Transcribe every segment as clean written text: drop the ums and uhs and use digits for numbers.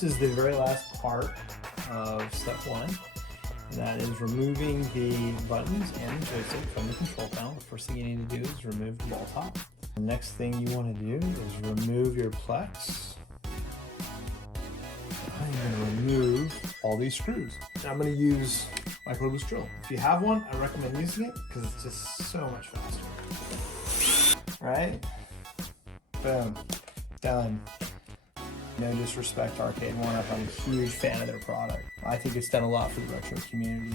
this is the very last part of step 1. That is removing the buttons and the joystick from the control panel. The first thing you need to do is remove the ball top. The next thing you want to do is remove your plex. I'm going to remove all these screws. I'm going to use my cordless drill. If you have one, I recommend using it because it's just so much faster. Right? Boom. Done. No disrespect to Arcade1up, I'm a huge fan of their product. I think it's done a lot for the retro community,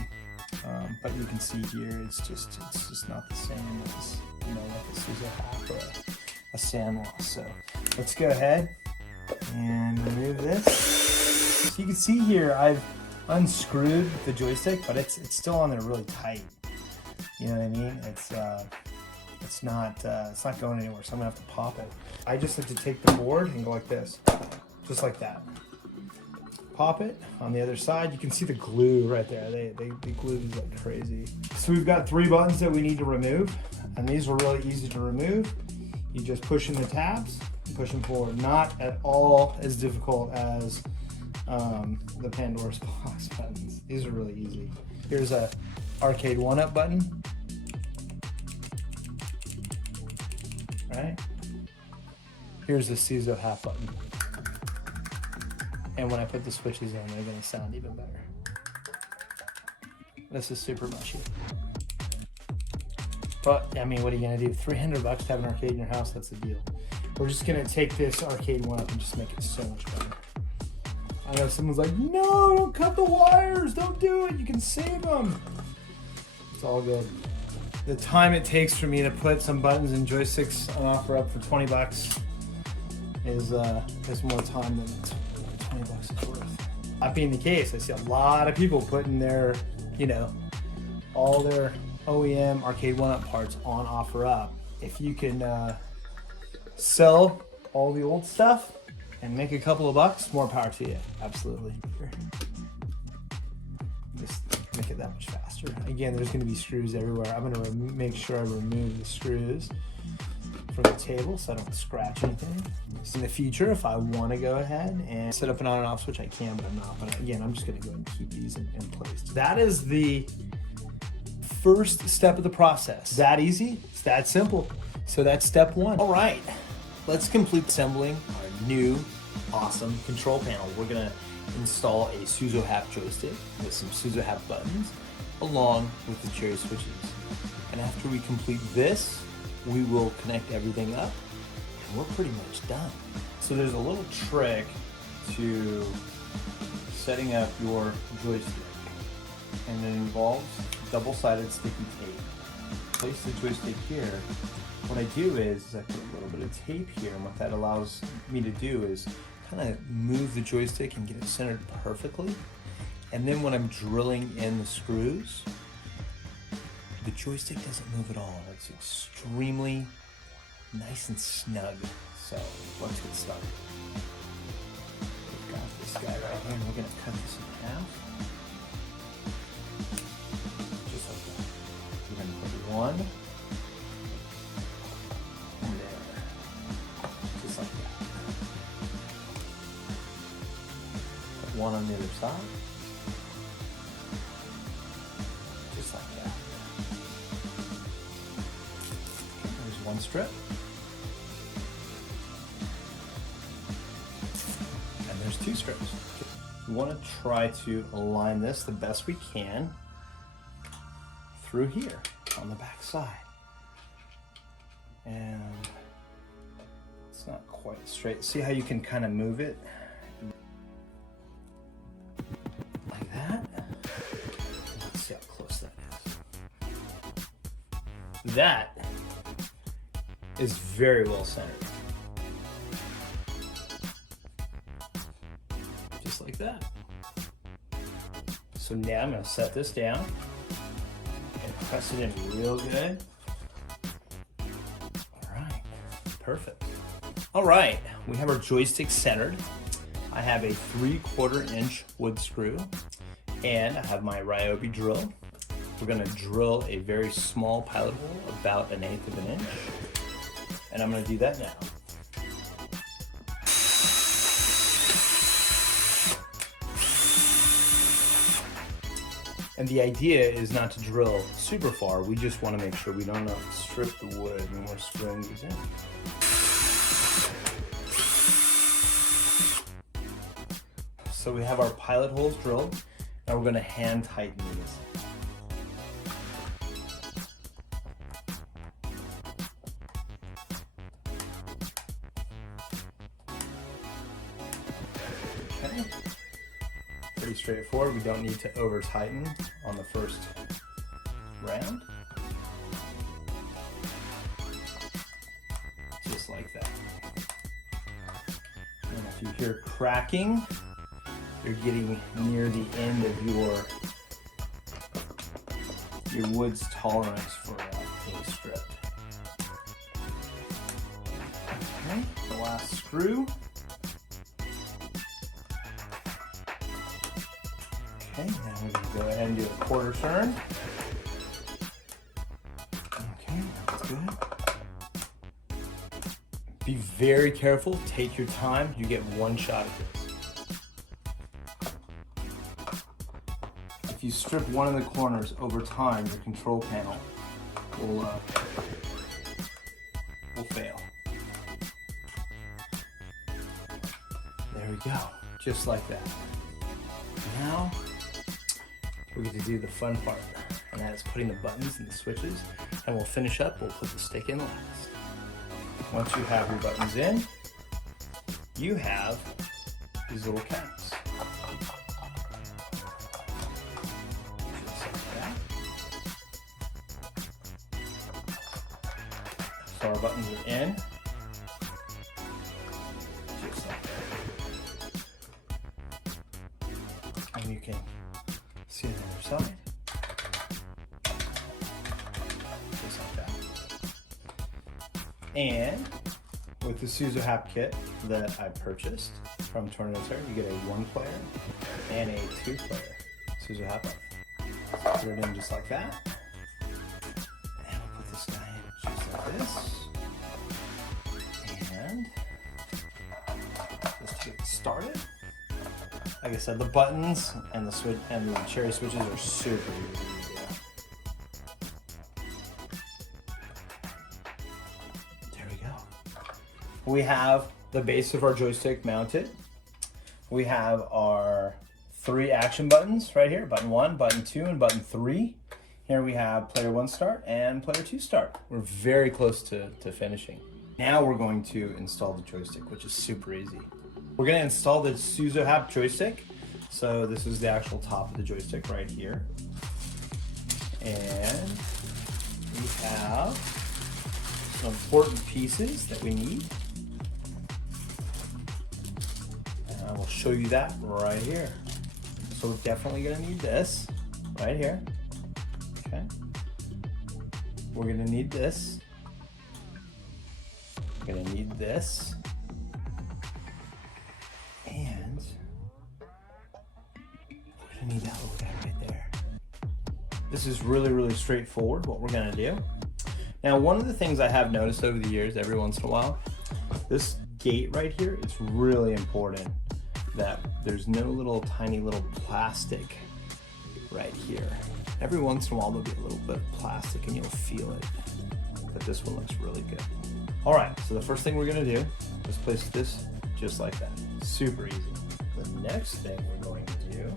but you can see here it's just not the same as, you know, like a SUZO HAPP or a Sandloss. So let's go ahead and remove this. So you can see here I've unscrewed the joystick, but it's still on there really tight. You know what I mean? It's not going anywhere, so I'm gonna have to pop it. I just have to take the board and go like this. Just like that. Pop it on the other side. You can see the glue right there. They glue these like crazy. So we've got 3 buttons that we need to remove, and these are really easy to remove. You just push in the tabs, push them forward. Not at all as difficult as the Pandora's box buttons. These are really easy. Here's a Arcade1up button. Right? Here's the SUZO HAPP button. And when I put the switches in, they're going to sound even better. This is super mushy. But, I mean, what are you going to do? $300 to have an arcade in your house, that's the deal. We're just going to take this Arcade1up and just make it so much better. I know someone's like, no, don't cut the wires. Don't do it. You can save them. It's all good. The time it takes for me to put some buttons and joysticks on OfferUp for $20 is more time than $20 is worth. That being the case, I see a lot of people putting their, you know, all their OEM Arcade1up parts on OfferUp. If you can sell all the old stuff and make a couple of bucks, more power to you. Absolutely. Just make it that much faster. Again, there's going to be screws everywhere. I'm going to make sure I remove the screws from the table so I don't scratch anything. In the future, if I want to go ahead and set up an on and off switch, I can, but I'm not. But again, I'm just going to go ahead and keep these in place. That is the first step of the process. That easy, it's that simple. So that's step 1. All right, let's complete assembling our new awesome control panel. We're going to install a SUZO HAPP joystick with some SUZO HAPP buttons along with the cherry switches. And after we complete this, we will connect everything up and we're pretty much done. So there's a little trick to setting up your joystick, and it involves double-sided sticky tape. Place the joystick here. What I do is I put a little bit of tape here, and what that allows me to do is kind of move the joystick and get it centered perfectly. And then when I'm drilling in the screws, the joystick doesn't move at all. It's extremely nice and snug. So let's get started. We've got this guy right here, and we're going to cut this in half. Just like that. We're going to put one there. Just like that. Put one on the other side. Just like that. There's one strip. And there's 2 strips. We want to try to align this the best we can through here on the back side. And it's not quite straight. See how you can kind of move it like that? Let's see how close that is. That is very well centered. Just like that. So now I'm going to set this down and press it in real good. All right, perfect. All right, we have our joystick centered. I have a 3/4 inch wood screw and I have my Ryobi drill. We're going to drill a very small pilot hole, about 1/8 of an inch. And I'm going to do that now. And the idea is not to drill super far. We just want to make sure we don't strip the wood when we're screwing these in. So we have our pilot holes drilled, and we're going to hand tighten these. Okay. Pretty straightforward. We don't need to over tighten on the first round. Just like that. And if you hear cracking, you're getting near the end of your wood's tolerance for being stripped. Okay, the last screw. Okay, now we're going to go ahead and do a quarter turn. Okay, that's good. Be very careful, take your time, you get one shot at this. If you strip one of the corners over time, your control panel will fail. There we go, just like that. Now, we get to do the fun part, and that is putting the buttons and the switches, and we'll finish up, we'll put the stick in last. Once you have your buttons in, you have these little caps. Just like that. So our buttons are in, just like that. And you can see the other side, just like that. And with the SUZO HAPP kit that I purchased from Tournaments, you get a 1-player and a 2-player SUZO HAPP button. So put it in just like that. And we'll put this guy in just like this. And just to get started. Like I said, the buttons and the switch and the cherry switches are super easy to do. There we go. We have the base of our joystick mounted. We have our 3 action buttons right here, button 1, button 2, and button 3. Here we have player 1 start and player 2 start. We're very close to finishing. Now we're going to install the joystick, which is super easy. We're going to install the SUZO HAPP joystick. So this is the actual top of the joystick right here. And we have some important pieces that we need. And I will show you that right here. So we're definitely going to need this right here. Okay. We're going to need this. We're going to need this. And we're gonna need that little guy right there. This is really, really straightforward what we're gonna do. Now, one of the things I have noticed over the years, every once in a while, this gate right here, it's really important that there's no little tiny little plastic right here. Every once in a while there'll be a little bit of plastic and you'll feel it, but this one looks really good. All right, so the first thing we're gonna do is place this just like that. Super easy. The next thing we're going to do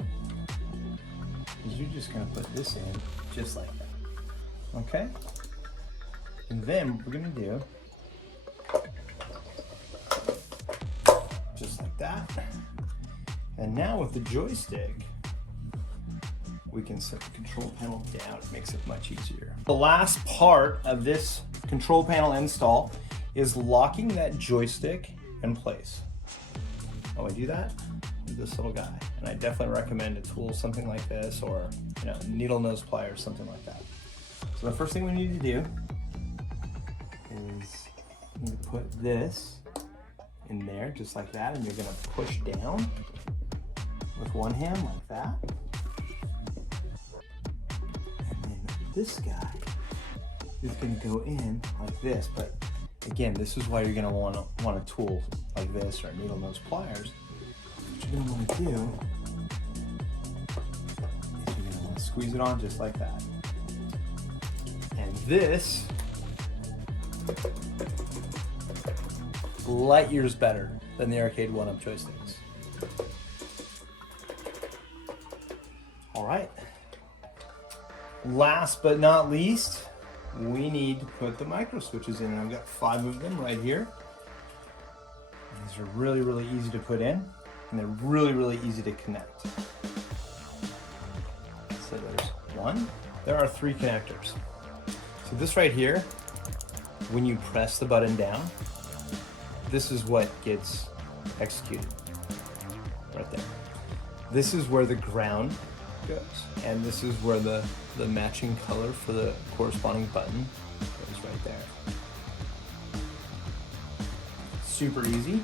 is you're just going to put this in just like that. Okay? And then what we're going to do, just like that. And now with the joystick, we can set the control panel down. It makes it much easier. The last part of this control panel install is locking that joystick in place. How do I do that? With this little guy. And I definitely recommend a tool, something like this, or needle nose pliers, something like that. So the first thing we need to do is you need to put this in there just like that, and you're gonna push down with one hand like that. And then this guy is gonna go in like this, but again, this is why you're gonna want a tool like this or needle nose pliers. What you're gonna want to do is you're gonna want to squeeze it on just like that. And this, light years better than the Arcade1up joysticks. All right. Last but not least, we need to put the micro switches in. And I've got 5 of them right here. These are really, really easy to put in, and they're really, really easy to connect. So there's 1. There are 3 connectors. So this right here, when you press the button down, this is what gets executed right there. This is where the ground goes, and this is where the matching color for the corresponding button goes right there. Super easy.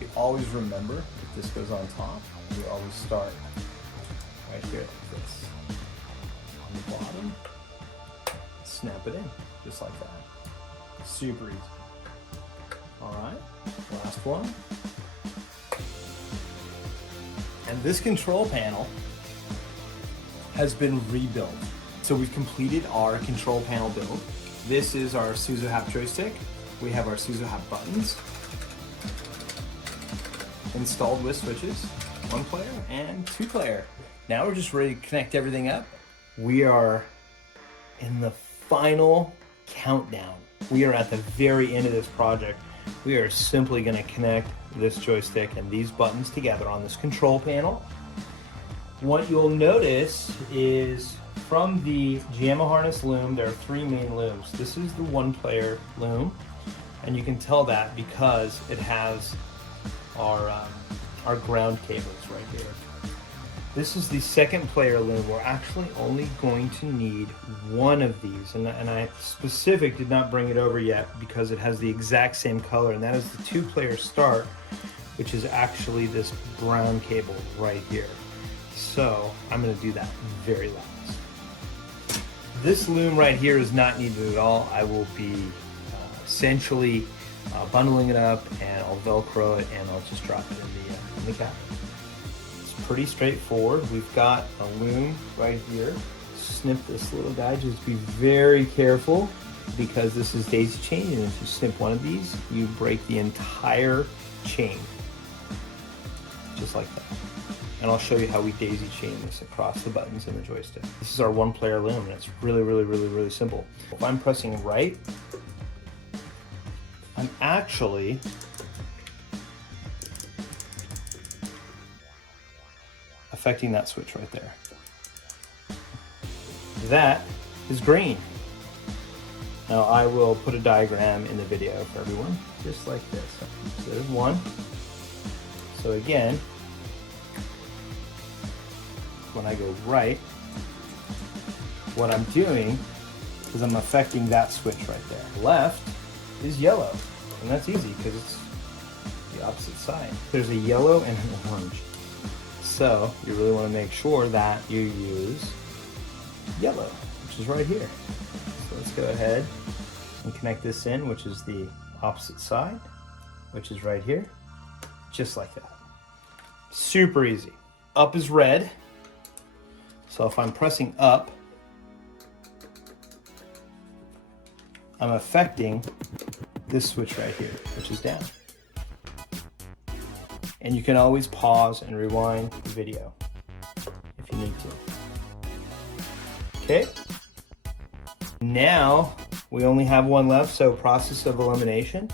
You always remember if this goes on top, we always start right here like this. On the bottom, snap it in, just like that. Super easy. All right, last one. And this control panel has been rebuilt. So we've completed our control panel build. This is our SUZO HAPP joystick. We have our SUZO HAPP buttons installed with switches, 1 player and 2 player. Now we're just ready to connect everything up. We are in the final countdown. We are at the very end of this project. We are simply going to connect this joystick and these buttons together on this control panel. What you'll notice is from the JAMMA Harness loom, there are 3 main looms. This is the 1 player loom, and you can tell that because it has our ground cables right here. This is the 2nd player loom. We're actually only going to need 1 of these, and I specific did not bring it over yet because it has the exact same color, and that is the 2 player start, which is actually this brown cable right here. So I'm going to do that very last. This loom right here is not needed at all. I will be essentially bundling it up, and I'll Velcro it, and I'll just drop it in the cap. It's pretty straightforward. We've got a loom right here. Snip this little guy. Just be very careful because this is daisy chain, and if you snip one of these, you break the entire chain, just like that. And I'll show you how we daisy chain this across the buttons in the joystick. This is our 1 player loom, and it's really, really, really, really simple. If I'm pressing right, I'm actually affecting that switch right there. That is green. Now I will put a diagram in the video for everyone, just like this. So there's 1. So again, when I go right, what I'm doing is I'm affecting that switch right there. Left is yellow, and that's easy because it's the opposite side. There's a yellow and an orange. So you really want to make sure that you use yellow, which is right here. So let's go ahead and connect this in, which is the opposite side, which is right here, just like that. Super easy. Up is red. So if I'm pressing up, I'm affecting this switch right here, which is down. And you can always pause and rewind the video if you need to. Okay. Now we only have 1 left, so process of elimination.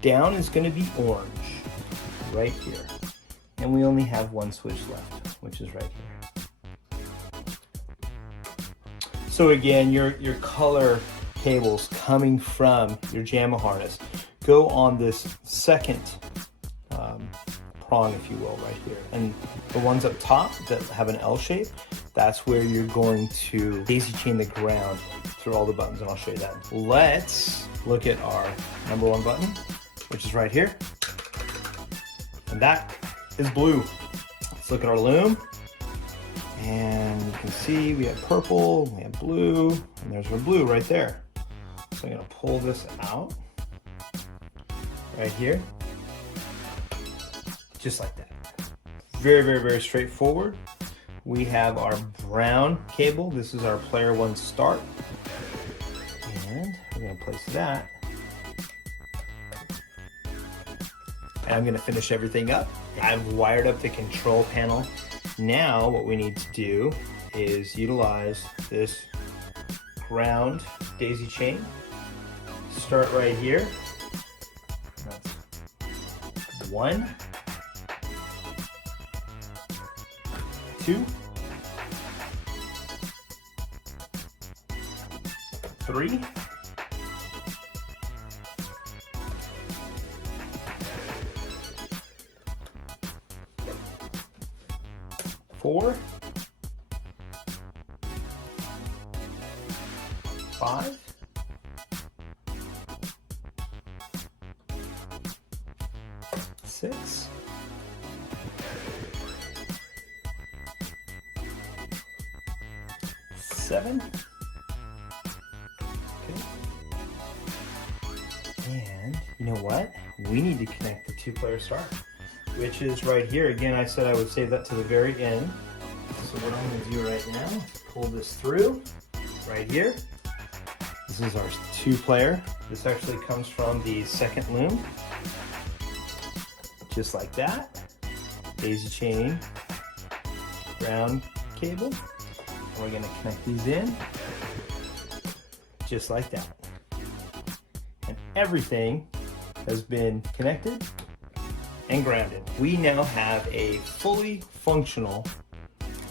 Down is going to be orange, right here. And we only have 1 switch left, which is right here. So again, your color cables coming from your JAMMA harness go on this 2nd prong, if you will, right here. And the ones up top that have an L shape, that's where you're going to daisy chain the ground through all the buttons, and I'll show you that. Let's look at our number 1 button, which is right here. And that is blue. Let's look at our loom. And you can see we have purple, we have blue, and there's our blue right there. So I'm gonna pull this out right here, just like that. Very, very, very straightforward. we have our brown cable. This is our player 1 start. And we're going to place that. And I'm going to finish everything up. I've wired up the control panel. Now what we need to do is utilize this ground daisy chain. Start right here. That's 1, 2, 3, 4, 5, 6, 7. Okay. And you know what? We need to connect the 2-player start, which is right here. Again, I said I would save that to the very end. So what I'm going to do right now is pull this through right here. This is our 2-player. This actually comes from the second loom. Just like that. Daisy chain, ground cable. And we're going to connect these in just like that. And everything has been connected and grounded. We now have a fully functional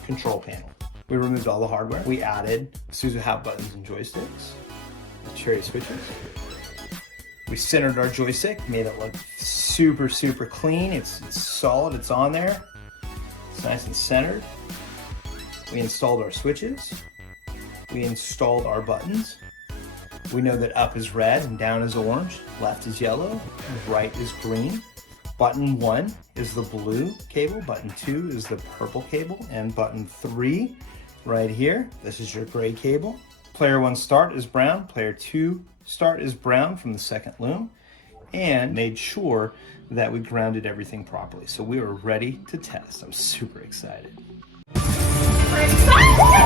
control panel. We removed all the hardware. We added SUZO HAPP buttons and joysticks, the cherry switches. We centered our joystick, made it look super, super clean. It's solid, it's on there. It's nice and centered. We installed our switches. We installed our buttons. We know that up is red and down is orange, left is yellow, right is green. Button 1 is the blue cable, button 2 is the purple cable, and button 3 right here, this is your gray cable. Player 1 start is brown, player 2 start is brown from the second loom, and made sure that we grounded everything properly. So we were ready to test. I'm super excited. We're excited!